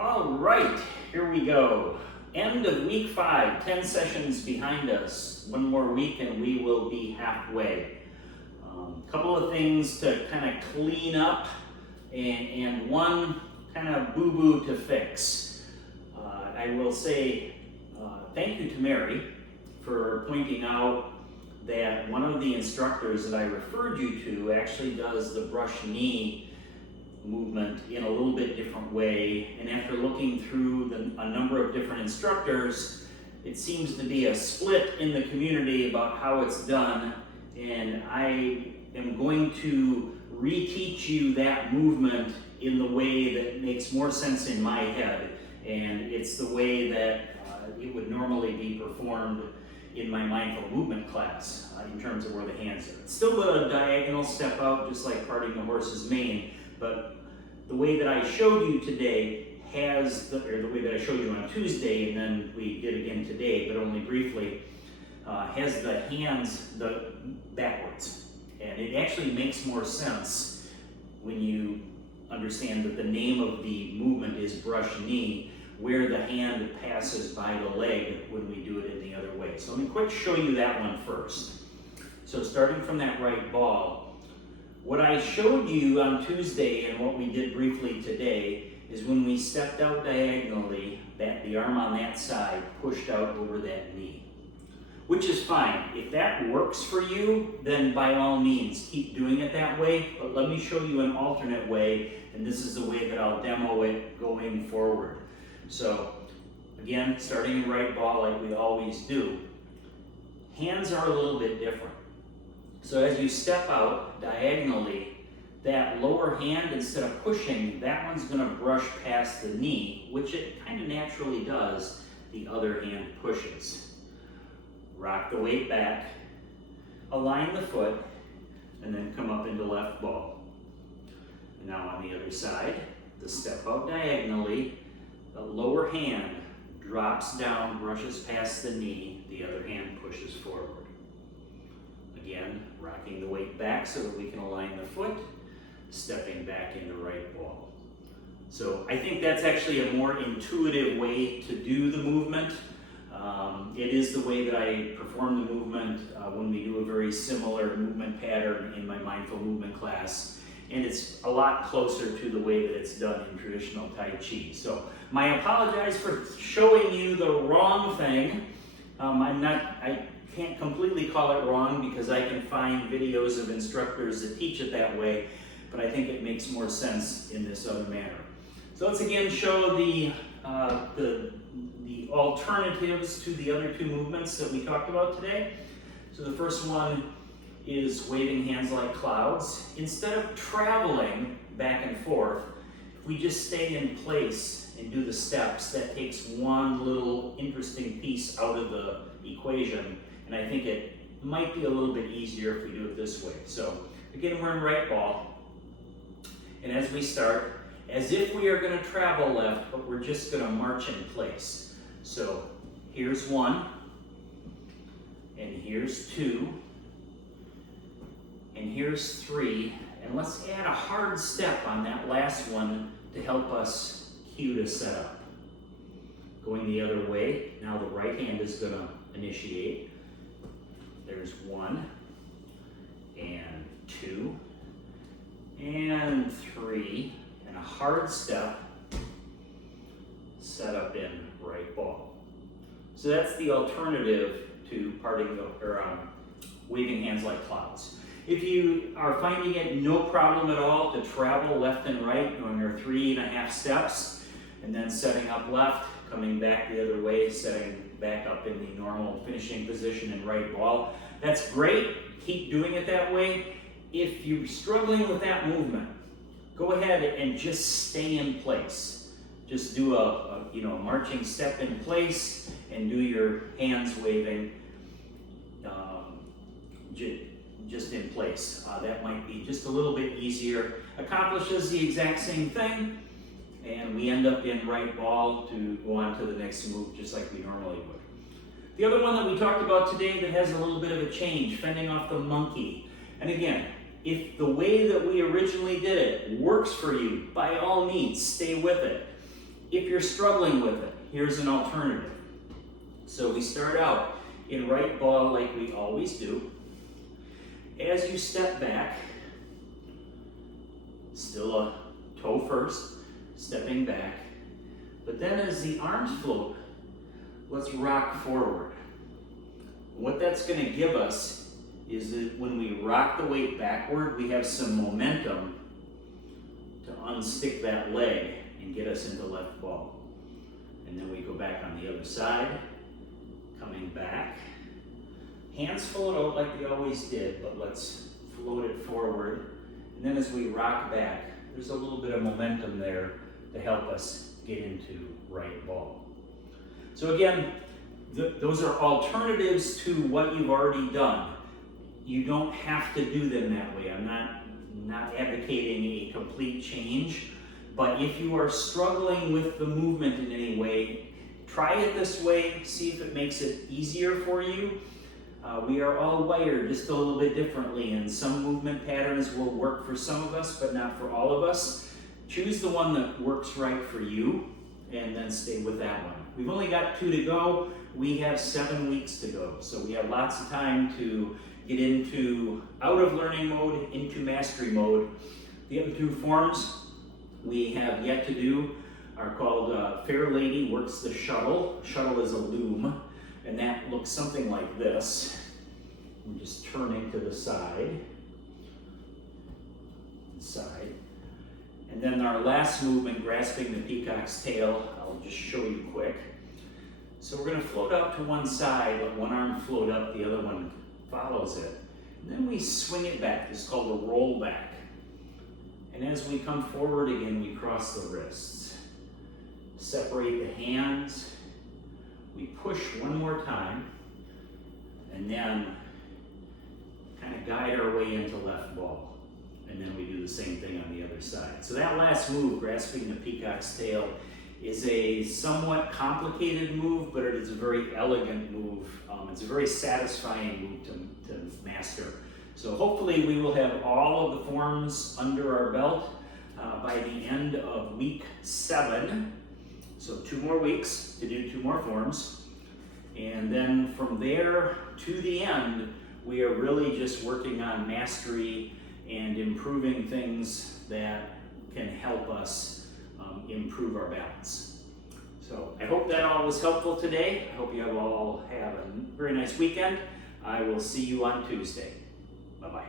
All right, here we go. End of week 5, 10 sessions behind us. One more week and we will be halfway. A couple of things to kind of clean up and one kind of boo-boo to fix. I will say thank you to Mary for pointing out that one of the instructors that I referred you to actually does the brush knee movement in a little bit different way, and after looking through a number of different instructors, it seems to be a split in the community about how it's done, and I am going to reteach you that movement in the way that makes more sense in my head, and it's the way that it would normally be performed in my mindful movement class in terms of where the hands are. It's still a diagonal step out, just like parting the horse's mane, but the way that I showed you today has, or the way that I showed you on Tuesday, and then we did again today, but only briefly, has the hands backwards. And it actually makes more sense when you understand that the name of the movement is brush knee, where the hand passes by the leg when we do it in the other way. So let me quick show you that one first. So starting from that right ball, what I showed you on Tuesday and what we did briefly today is when we stepped out diagonally, that the arm on that side pushed out over that knee, which is fine. If that works for you, then by all means, keep doing it that way, but let me show you an alternate way, and this is the way that I'll demo it going forward. So again, starting in right ball like we always do, hands are a little bit different. So as you step out diagonally, that lower hand, instead of pushing, that one's going to brush past the knee, which it kind of naturally does. The other hand pushes. Rock the weight back, align the foot, and then come up into left ball. And now on the other side, the step out diagonally, the lower hand drops down, brushes past the knee, the other hand pushes forward. Again, rocking the weight back so that we can align the foot, stepping back into right ball. So I think that's actually a more intuitive way to do the movement. It is the way that I perform the movement when we do a very similar movement pattern in my mindful movement class. And it's a lot closer to the way that it's done in traditional Tai Chi. So I apologize for showing you the wrong thing. I can't completely call it wrong because I can find videos of instructors that teach it that way, but I think it makes more sense in this other manner. So let's again show the alternatives to the other two movements that we talked about today. So the first one is waving hands like clouds. Instead of traveling back and forth, if we just stay in place and do the steps, that takes one little interesting piece out of the equation. And I think it might be a little bit easier if we do it this way. So again, we're in right ball. And as we start, as if we are going to travel left, but we're just going to march in place. So here's 1, and here's 2, and here's 3. And let's add a hard step on that last one to help us cue to set up. Going the other way, now the right hand is going to initiate. There's 1, and 2, and 3, and a hard step, set up in right ball. So that's the alternative to waving hands like clouds. If you are finding it no problem at all to travel left and right, going your 3.5 steps, and then setting up left, coming back the other way, setting back up in the normal finishing position in right ball. That's great. Keep doing it that way. If you're struggling with that movement, go ahead and just stay in place. Just do a marching step in place and do your hands waving just in place. That might be just a little bit easier. Accomplishes the exact same thing, and we end up in right ball to go on to the next move just like we normally would. The other one that we talked about today that has a little bit of a change, fending off the monkey. And again, if the way that we originally did it works for you, by all means, stay with it. If you're struggling with it, here's an alternative. So we start out in right ball like we always do. As you step back, still a toe first, stepping back. But then as the arms float, let's rock forward. What that's going to give us is that when we rock the weight backward, we have some momentum to unstick that leg and get us into left ball. And then we go back on the other side, coming back. Hands float out like they always did, but let's float it forward. And then as we rock back, there's a little bit of momentum there to help us get into right ball. So again, those are alternatives to what you've already done. You don't have to do them that way. I'm not advocating a complete change, but if you are struggling with the movement in any way, try it this way, see if it makes it easier for you. We are all wired just a little bit differently, and some movement patterns will work for some of us, but not for all of us. Choose the one that works right for you, and then stay with that one. We've only got 2 to go. We have 7 weeks to go, so we have lots of time to get out of learning mode, into mastery mode. The other 2 forms we have yet to do are called Fair Lady Works the Shuttle. Shuttle is a loom, and that looks something like this. I'm just turning to the side. And then our last movement, grasping the peacock's tail, I'll just show you quick. So we're going to float out to one side, let one arm float up, the other one follows it. And then we swing it back. This is called a roll back. And as we come forward again, we cross the wrists. Separate the hands. We push one more time. And then kind of guide our way into left ball. And then we do the same thing on the other side. So that last move, grasping the peacock's tail, is a somewhat complicated move, but it is a very elegant move. It's a very satisfying move to master. So hopefully we will have all of the forms under our belt by the end of week 7. So 2 more weeks to do 2 more forms. And then from there to the end, we are really just working on mastery and improving things that can help us improve our balance. So I hope that all was helpful today. I hope you all have a very nice weekend. I will see you on Tuesday. Bye-bye.